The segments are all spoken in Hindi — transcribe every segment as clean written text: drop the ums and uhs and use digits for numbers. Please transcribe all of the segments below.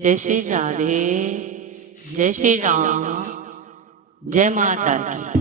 जय श्री राधे, जय श्री राम, जय माता दी।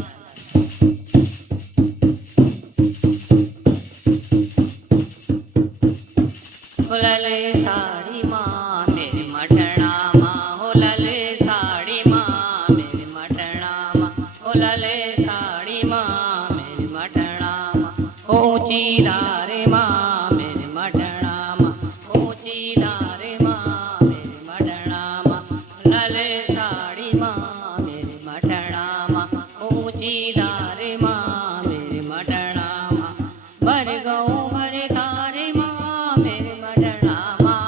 होलले साड़ी माँ मेरे मटना माँ, होलले साड़ी माँ मेरे मटना माँ, होलले साड़ी माँ मेरे मटना माँ, ऊंची दारे माँ मेरे मटना माँ, ऊंची दारे माँ मेरे मटना माँ, होलले साड़ी माँ मेरे मटना माँ, ऊंची दारे माँ मेरे मटना माँ, भर गऊँ भर तारे माँ मेरे मटना माँ,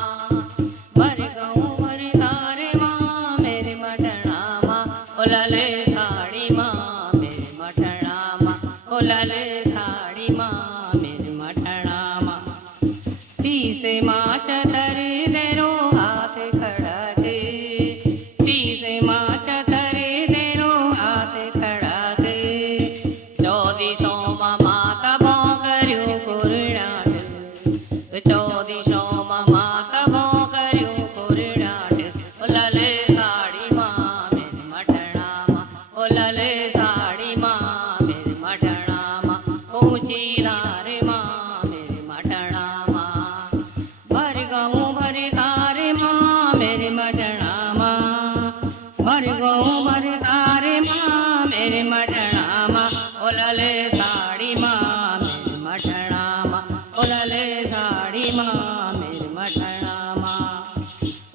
भर गऊँ भर तारे माँ मेरे मटना माँ, होलले साड़ी माँ मेरे मटना माँ, होलले साड़ी माँ मेरे मटना माँ, तीसे माँ चतरी देरो हाथ खड़ा दे, तीसे माँ चतरी देरो हाथ खड़ा दे, चौदी सौ माता भोंकर्यो कुरनाट, चौदी सौ माता भोंकर्यो कुरनाट, होलले साड़ी माँ मेरे मटना माँ, होलले साड़ी माँ मेरे मटना माँ, ऊंची दारे माँ मेरे मटना माँ, भर गऊँ भर तारे माँ मेरे मटना माँ, भर गऊँ भर तारे माँ मेरे मटना माँ, होलले साड़ी माँ मेरे मटना माँ, होलले साड़ी माँ मेरे मटना माँ,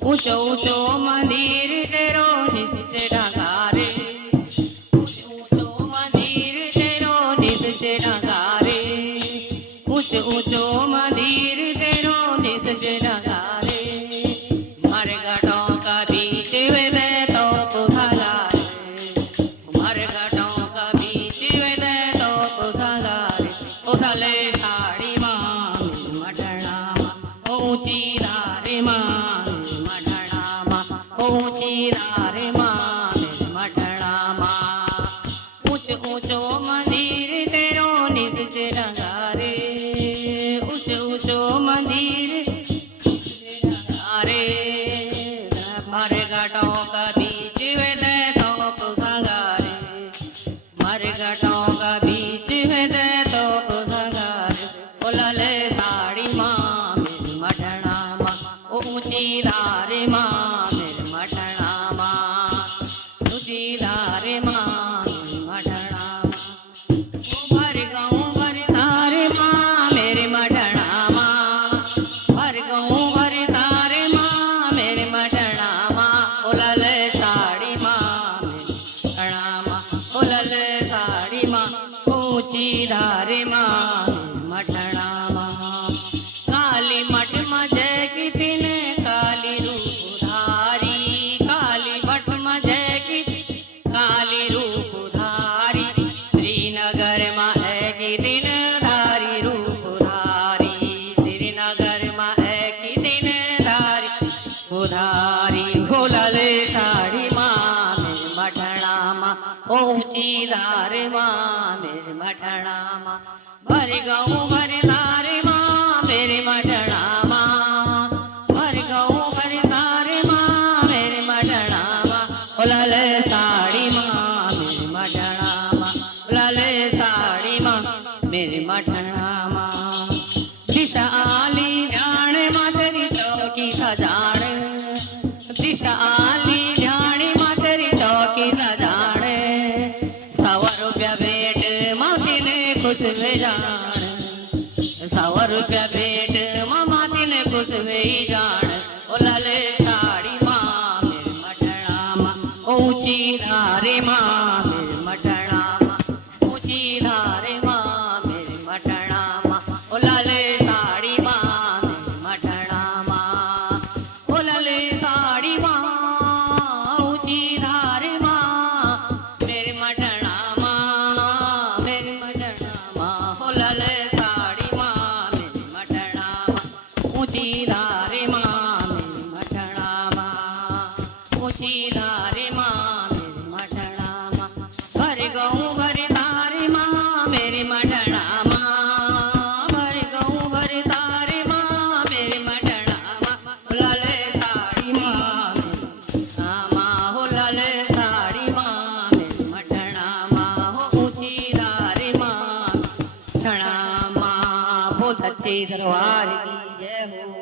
ऊंचो ऊंचो मंदिर तेरो नित्य ढंगारे, ऊंचो मंदिर तेरो नित्य ढंगारे, ऊंचो ऊंचो मंदिर तेरो नित्य ढंगारे, मरघटों का बीच वे तो पुधागारे, मरघटों का बीच वे तो पुधागारे, होलले साड़ी माँ मेरे मटना माँ, ऊंची दारे माँ मेरे मटना माँ, ऊंची दारे माँ मेरे मटना माँ, ऊंच ऊंचो मंदिर तेरो नित्य ढंगारे, ऊंच ऊंचो मंदिर ढंगारे, मरघटों का बीच वे तो पुधागारे, मरघटों का बीच वे तो पुधागारे, होलले साड़ी माँ मेरे मटना माँ, ऊंची दारे माँ मेरे मटना माँ, ऊंची दारे माँ मेरे मटना माँ, भर गऊँ भर तारे माँ मेरे मटना माँ, भर गऊँ भर तारे माँ मेरे मटना माँ, होलले साड़ी माँ मेरे मटना माँ, होलले साड़ी माँ, ऊंची दारे माँ मेरे मटना माँ, काली मठ मजय की तिन काली रूप धारी, काली मठ मजय की काली रूप धारी, श्रीनगर माँ है की दिन धारी रूप धारी, श्रीनगर माँ है की दिन धारी उधारी, होलले साड़ी माँ मेरे मटना माँ, ऊंची दारे माँ मेरे मटना माँ, भर गऊँ भर तारे माँ मेरे मटना माँ, भर गऊँ भर तारे माँ मेरे मटना माँ, होलले साड़ी माँ मेरे मटना माँ, होलले साड़ी माँ मेरे मटना माँ, दिशा आली जाने माँ तेरी चौकी सजाने, दिशा आली जाने माँ तेरी चौकी सजाने, 100 रुपया भेंट माँ तिने कुछ भेजान, 100 रुपया भेंट माँ तिने कुछ भेजान, होलले साड़ी माँ मेरे मटना माँ, ऊंची धारे माँ मेरे मटना माँ, ऊंची धारे माँ मेरे मटना माँ, होलले साड़ी माँ मेरे मटना माँ, होलले साड़ी माँ, ऊंची धारे माँ मेरे मटना माँ, मेरे मटना माँ, होलले साड़ी माँ मेरे मटना माँ, ऊंची धारे माँ मेरे मटना माँ, ऊंची धारे माँ मेरे मटना माँ, भर गऊँ भर तारे माँ मेरे मटना माँ, भर गऊँ भर तारे माँ मेरे मटना माँ, होलले साड़ी माँ हो सच्चे दरबार की जय हो।